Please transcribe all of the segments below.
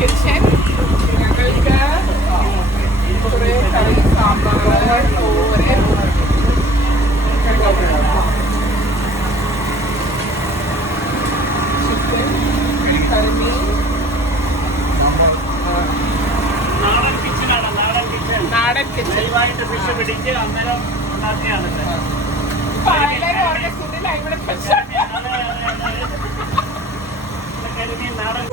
Kitchen. ഞങ്ങൾക്ക് കുറേ കറി, സാമ്പാർ, തോരൻ, chicken, കരിമീൻ. നാടൻ കിച്ചൻ. ഫിഷ് പിടിച്ച് അന്നേരം ഉണ്ടാക്കിയാണ്. എല്ലാവരും അവരുടെ ഫുഡിലാണ് ഇവിടെ സ്പെഷ്യൽ. കരിമീൻ നാടൻ.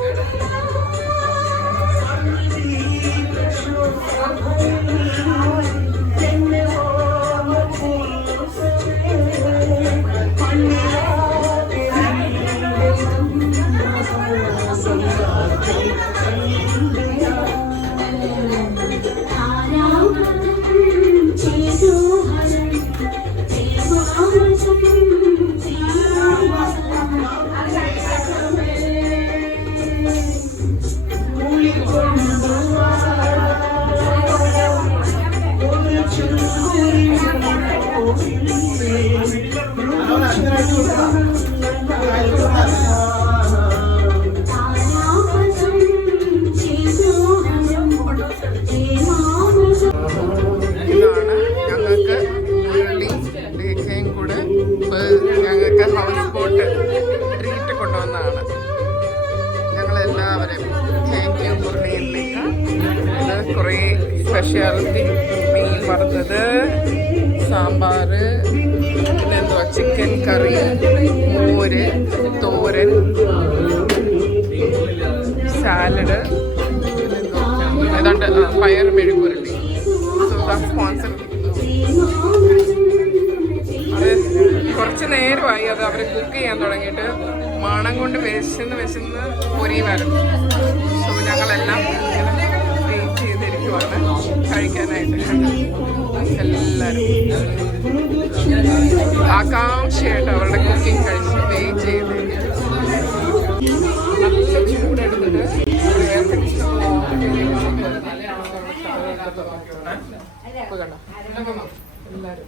ഞങ്ങൾക്ക് ഹൗസ് ബോട്ട് ട്രീറ്റ് കൊണ്ടുവന്നതാണ്. ഞങ്ങളെല്ലാവരും താങ്ക് യു മുരളിയിലേക്ക്. ഇത് കുറേ സ്പെഷ്യാലിറ്റി മീൻ വറുത്തത്, സാമ്പാർ, പിന്നെന്തുവാ ചിക്കൻ കറി, മോര്, തോരൻ, സാലഡ്, ഏതാണ്ട് പയർ മെഴുകുരുട്ടി. സ്പോൺസർ. അത് കുറച്ച് നേരമായി അത് അവർ കുക്ക് ചെയ്യാൻ തുടങ്ങിയിട്ട്. മണം കൊണ്ട് വിശന്ന് പൊരിയുമായിരുന്നു. സോ ഞങ്ങളെല്ലാം വെയിറ്റ് ചെയ്തിരിക്കുവാണ് കഴിക്കാനായിട്ട്. എല്ലാവരും ആകാംക്ഷയായിട്ട് അവരുടെ കുക്കിംഗ് കഴിച്ച് വെയിറ്റ് ചെയ്ത് നല്ല ചൂടെടുത്തിട്ട് എല്ലാവരും